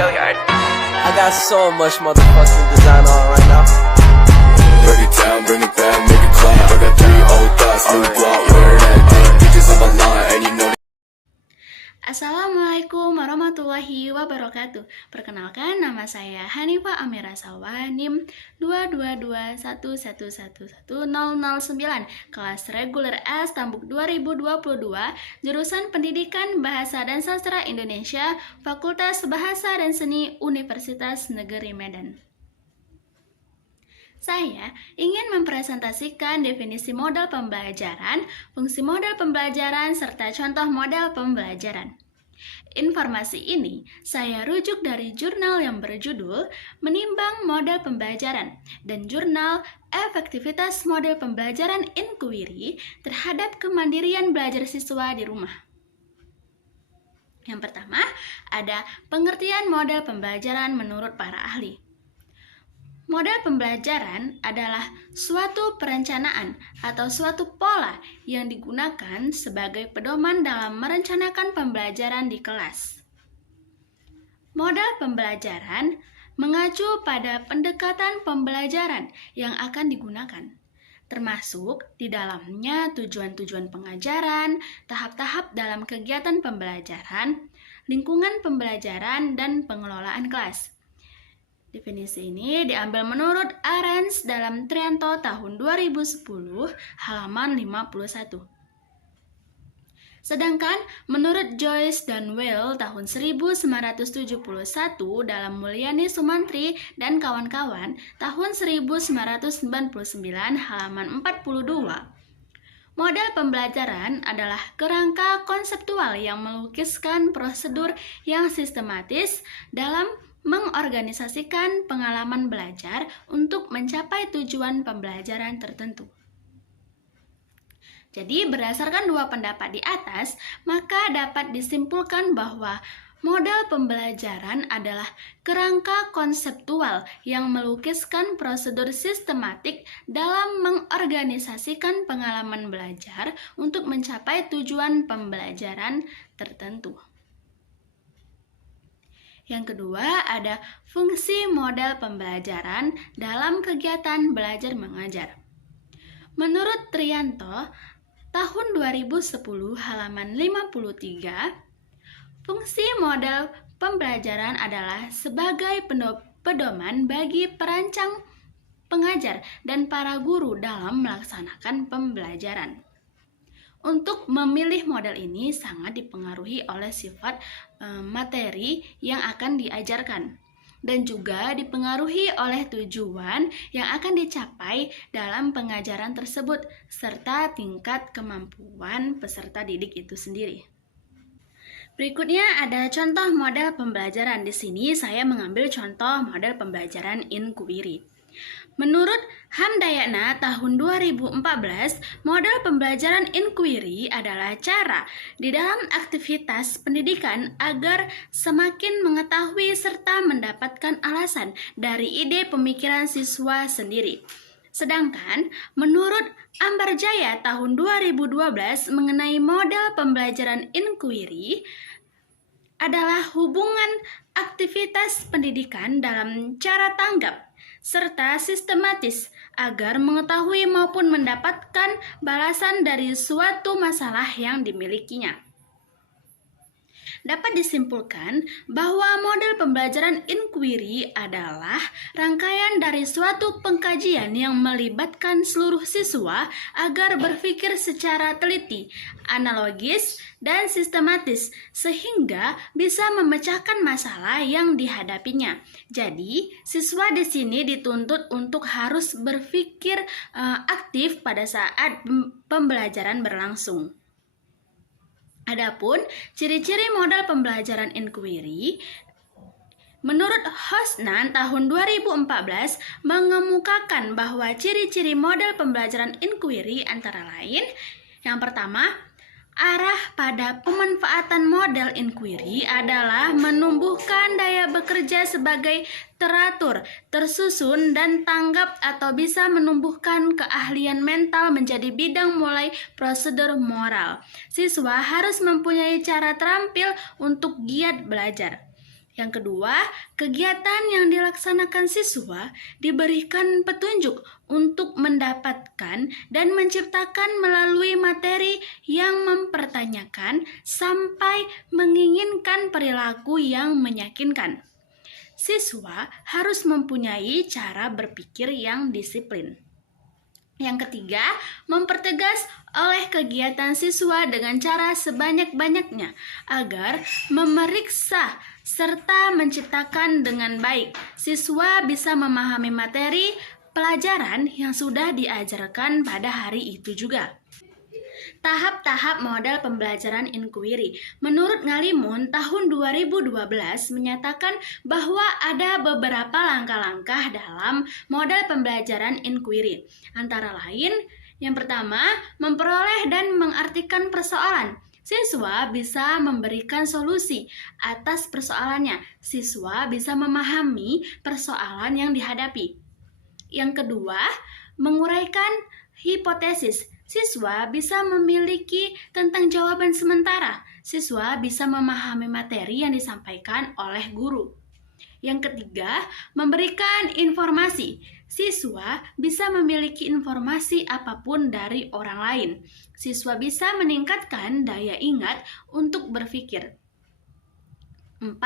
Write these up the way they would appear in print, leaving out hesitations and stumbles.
I got so much motherfucking design on right now. Break it down, bring it back, make it clap. I got 3 old thoughts, new block, where that day. Bitches on my line, and you know. Assalamualaikum warahmatullahi wabarakatuh. Perkenalkan, nama saya Hanifah Amira Salwa, NIM 22211111009, kelas reguler S Tambuk 2022, jurusan Pendidikan Bahasa dan Sastra Indonesia, Fakultas Bahasa dan Seni Universitas Negeri Medan. Saya ingin mempresentasikan definisi model pembelajaran, fungsi model pembelajaran, serta contoh model pembelajaran. Informasi ini saya rujuk dari jurnal yang berjudul Menimbang Model Pembelajaran dan jurnal Efektivitas Model Pembelajaran Inquiry terhadap Kemandirian Belajar Siswa di Rumah. Yang pertama, ada pengertian model pembelajaran menurut para ahli. Model pembelajaran adalah suatu perencanaan atau suatu pola yang digunakan sebagai pedoman dalam merencanakan pembelajaran di kelas. Model pembelajaran mengacu pada pendekatan pembelajaran yang akan digunakan, termasuk di dalamnya tujuan-tujuan pengajaran, tahap-tahap dalam kegiatan pembelajaran, lingkungan pembelajaran, dan pengelolaan kelas. Definisi ini diambil menurut Arens dalam Trianto tahun 2010 halaman 51. Sedangkan menurut Joyce dan Weil tahun 1971 dalam Mulyani Sumantri dan kawan-kawan tahun 1999 halaman 42. Model pembelajaran adalah kerangka konseptual yang melukiskan prosedur yang sistematis dalam mengorganisasikan pengalaman belajar untuk mencapai tujuan pembelajaran tertentu. Jadi, berdasarkan dua pendapat di atas, maka dapat disimpulkan bahwa model pembelajaran adalah kerangka konseptual yang melukiskan prosedur sistematik dalam mengorganisasikan pengalaman belajar untuk mencapai tujuan pembelajaran tertentu. Yang kedua, ada fungsi model pembelajaran dalam kegiatan belajar mengajar. Menurut Trianto, tahun 2010 halaman 53, fungsi model pembelajaran adalah sebagai pedoman bagi perancang, pengajar, dan para guru dalam melaksanakan pembelajaran. Untuk memilih model ini sangat dipengaruhi oleh sifat materi yang akan diajarkan dan juga dipengaruhi oleh tujuan yang akan dicapai dalam pengajaran tersebut serta tingkat kemampuan peserta didik itu sendiri. Berikutnya ada contoh model pembelajaran. Di sini saya mengambil contoh model pembelajaran inquiry. Menurut Hamdayana tahun 2014, model pembelajaran inquiry adalah cara di dalam aktivitas pendidikan agar semakin mengetahui serta mendapatkan alasan dari ide pemikiran siswa sendiri. Sedangkan menurut Ambarjaya tahun 2012 mengenai model pembelajaran inquiry adalah hubungan aktivitas pendidikan dalam cara tanggap serta sistematis agar mengetahui maupun mendapatkan balasan dari suatu masalah yang dimilikinya. Dapat disimpulkan bahwa model pembelajaran inquiry adalah rangkaian dari suatu pengkajian yang melibatkan seluruh siswa agar berpikir secara teliti, analogis, dan sistematis sehingga bisa memecahkan masalah yang dihadapinya. Jadi, siswa di sini dituntut untuk harus berpikir aktif pada saat pembelajaran berlangsung. Adapun ciri-ciri model pembelajaran inquiry, menurut Hosnan tahun 2014 mengemukakan bahwa ciri-ciri model pembelajaran inquiry antara lain, yang pertama, arah pada pemanfaatan model inquiry adalah menumbuhkan daya bekerja sebagai teratur, tersusun, dan tanggap atau bisa menumbuhkan keahlian mental menjadi bidang mulai prosedur moral. Siswa harus mempunyai cara terampil untuk giat belajar. Yang kedua, kegiatan yang dilaksanakan siswa diberikan petunjuk untuk mendapatkan dan menciptakan melalui materi yang mempertanyakan sampai menginginkan perilaku yang meyakinkan. Siswa harus mempunyai cara berpikir yang disiplin. Yang ketiga, mempertegas oleh kegiatan siswa dengan cara sebanyak-banyaknya agar memeriksa serta menciptakan dengan baik. Siswa bisa memahami materi pelajaran yang sudah diajarkan pada hari itu juga. Tahap-tahap model pembelajaran inquiry. Menurut Ngalimun, tahun 2012 menyatakan bahwa ada beberapa langkah-langkah dalam model pembelajaran inquiry. Antara lain, yang pertama, memperoleh dan mengartikan persoalan. Siswa bisa memberikan solusi atas persoalannya. Siswa bisa memahami persoalan yang dihadapi. Yang kedua, menguraikan hipotesis. Siswa bisa memiliki tentang jawaban sementara. Siswa bisa memahami materi yang disampaikan oleh guru. Yang ketiga, memberikan informasi. Siswa bisa memiliki informasi apapun dari orang lain. Siswa bisa meningkatkan daya ingat untuk berpikir. 4.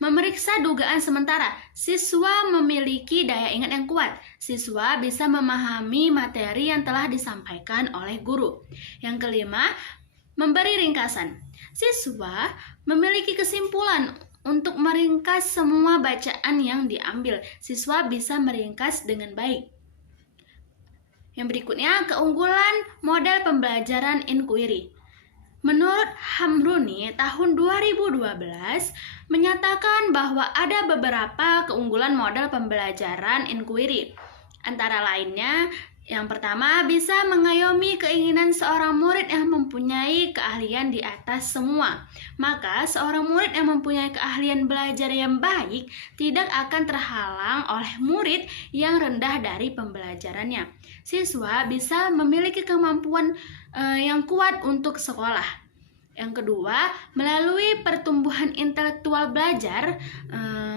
Memeriksa dugaan sementara. Siswa memiliki daya ingat yang kuat. Siswa bisa memahami materi yang telah disampaikan oleh guru. Yang kelima, memberi ringkasan. Siswa memiliki kesimpulan untuk meringkas semua bacaan yang diambil. Siswa bisa meringkas dengan baik. Yang berikutnya, keunggulan model pembelajaran inquiry. Menurut Hamruni, tahun 2012 menyatakan bahwa ada beberapa keunggulan model pembelajaran inquiry. Antara lainnya, yang pertama, bisa mengayomi keinginan seorang murid yang mempunyai keahlian di atas semua. Maka, seorang murid yang mempunyai keahlian belajar yang baik tidak akan terhalang oleh murid yang rendah dari pembelajarannya. Siswa bisa memiliki kemampuan yang kuat untuk sekolah. Yang kedua, melalui pertumbuhan intelektual belajar,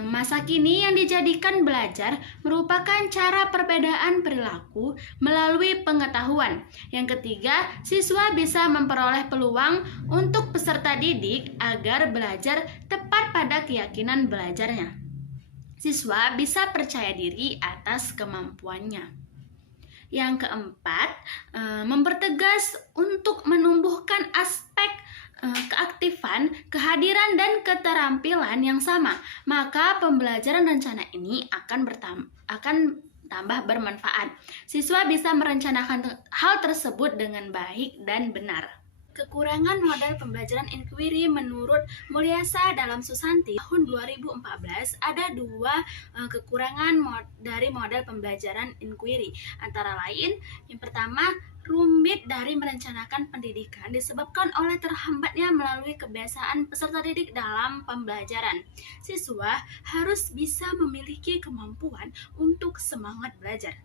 masa kini yang dijadikan belajar merupakan cara perbedaan perilaku melalui pengetahuan. Yang ketiga, siswa bisa memperoleh peluang untuk peserta didik agar belajar tepat pada keyakinan belajarnya. Siswa bisa percaya diri atas kemampuannya. Yang keempat, mempertegas untuk menumbuhkan aspek keaktifan, kehadiran, dan keterampilan yang sama. Maka pembelajaran rencana ini akan tambah bermanfaat. Siswa bisa merencanakan hal tersebut dengan baik dan benar. Kekurangan model pembelajaran inquiry menurut Mulyasa dalam Susanti tahun 2014 ada dua kekurangan dari model pembelajaran inquiry. Antara lain, yang pertama, rumit dari merencanakan pendidikan disebabkan oleh terhambatnya melalui kebiasaan peserta didik dalam pembelajaran. Siswa harus bisa memiliki kemampuan untuk semangat belajar.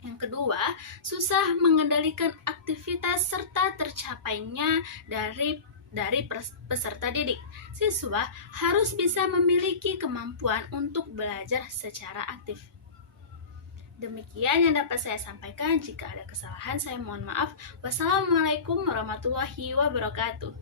Yang kedua, susah mengendalikan aktivitas serta tercapainya dari peserta didik. Siswa harus bisa memiliki kemampuan untuk belajar secara aktif. Demikian yang dapat saya sampaikan. Jika ada kesalahan, saya mohon maaf. Wassalamualaikum warahmatullahi wabarakatuh.